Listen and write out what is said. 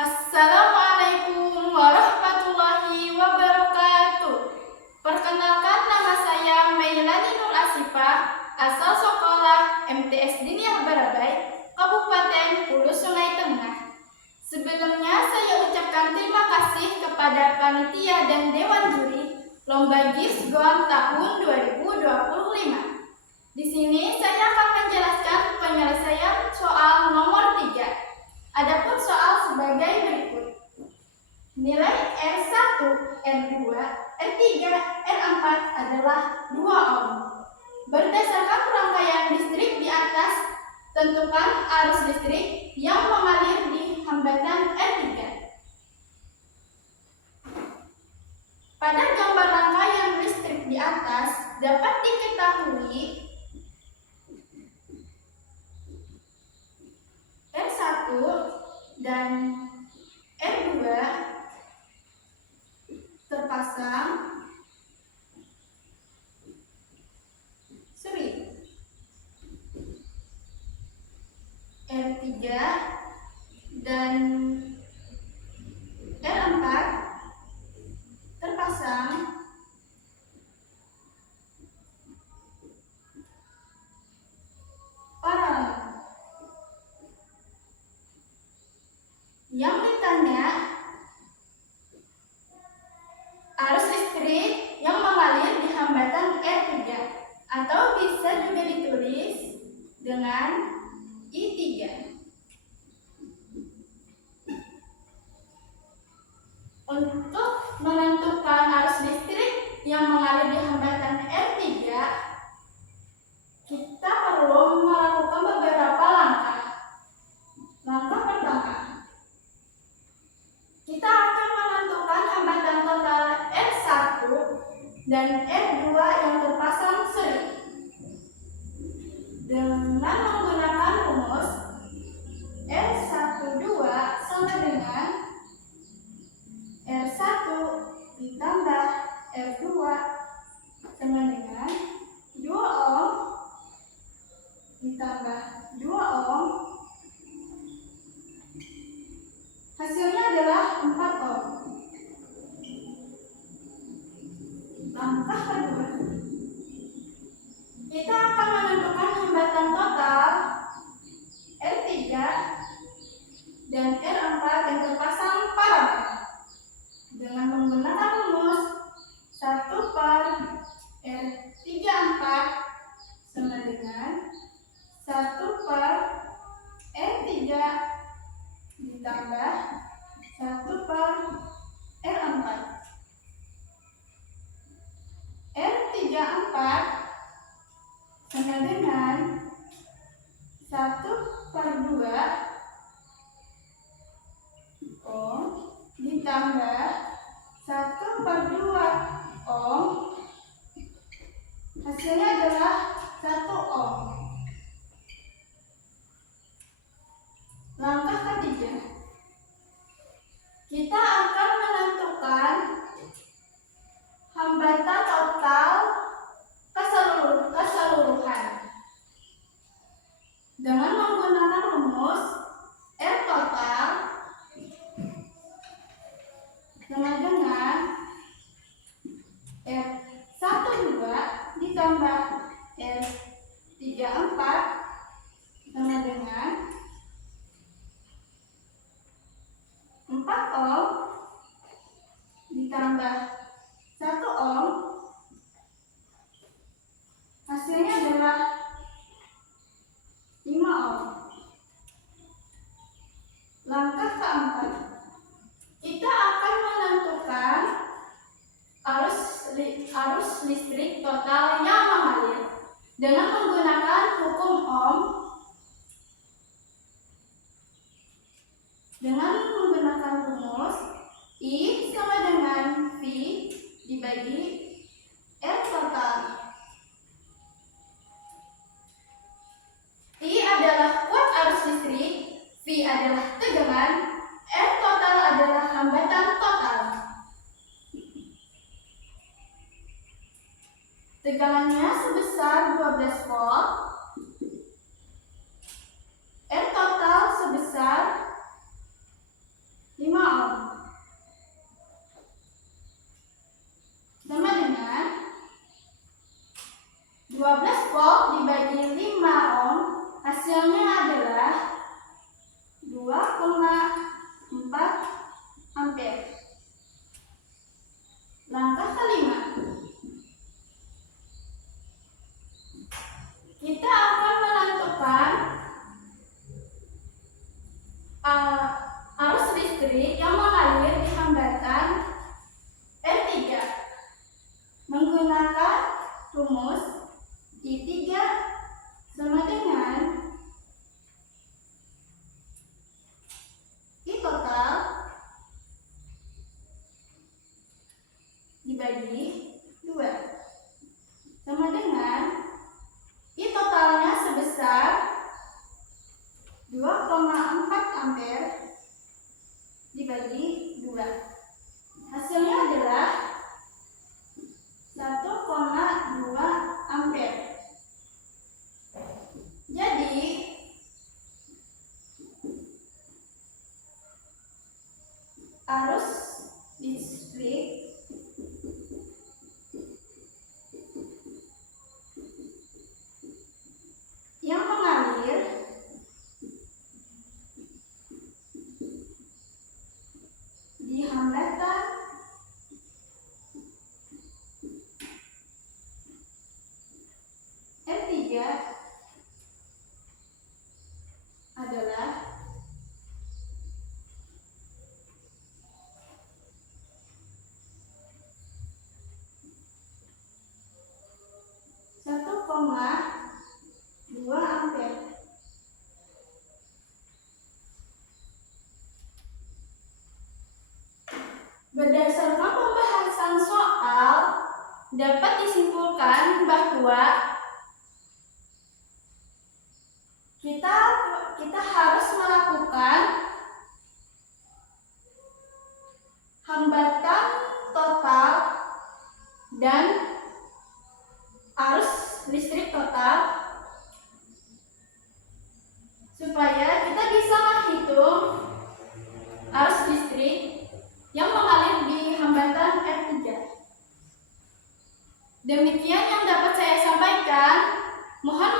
Assalamualaikum warahmatullahi wabarakatuh. Perkenalkan, nama saya Mailani Nur Asifah, asal sekolah MTS Diniyah Barabai, Kabupaten Hulu Sungai Tengah. Sebelumnya saya ucapkan terima kasih kepada panitia dan dewan juri Lomba GIS GOM tahun 2025. Di sini saya akan menjelaskan penyelesaian soal nomor 3. Adapun soal sebagai berikut. Nilai R1, R2, R3, R4 adalah 2 ohm. Berdasarkan rangkaian listrik di atas, tentukan arus listrik yang mengalir di hambatan R3. Pada gambar rangkaian listrik di atas dapat diketahui R1 dan R2 terpasang seri. R3 dan R4 terpasang paralel. Yang ditanya, arus listrik yang mengalir di hambatan R3 atau bisa juga ditulis dengan I3. Untuk menentukan arus listrik yang mengalir di hambatan R3, kita perlu melakukan beberapa langkah. Langkah pertama, kita akan menentukan hambatan total R1 dan R2 yang terpasang seri dengan menggunakan rumus R12 sama dengan R1 ditambah R2 sama dengan 2 ohm ditambah 2 ohm. Hasilnya adalah 4 ohm. Langkah kedua, kita akan menentukan hambatan total R3 dan R4 yang terpasang paralel dengan menggunakan rumus 1 per R34 sama dengan 1 per R3 ditambah 1 per R4. R34 sama dengan 1 per 2 ohm ditambah 1 per 2 ohm. Hasilnya adalah 1 ohm. Langkah ketiga, kita akan menentukan hambatan total keseluruhan dengan menggunakan rumus R total sama dengan R12 ditambah R34 sama dengan 4 ohm ditambah 1 ohm. Hasilnya adalah 5 ohm. Langkah keempat, kita akan menentukan arus listrik total yang mengalir dengan menggunakan hukum Ohm. Dengan menggunakan rumus I sama dengan V dibagi R total. I adalah kuat arus listrik, V adalah tegangan, R total adalah hambatan total. Tegangannya sebesar 12 volt, R total sebesar ampere. Langkah kelima, kita akan menentukan arus listrik yang mengalir di hambatan R3 menggunakan rumus I3 sama dengan I total dibagi 2 sama dengan I totalnya sebesar 2,4 ampere dibagi 2. Hasilnya adalah 1,2 ampere. Jadi arus listrik yang mengalir di hambatan R3 adalah 1,2 ampere. Berdasarkan pembahasan soal, dapat disimpulkan bahwa kita harus melakukan hambatan total dan arus listrik total supaya kita bisa menghitung arus listrik yang mengalir di hambatan R3. Demikian yang dapat saya sampaikan. Mohon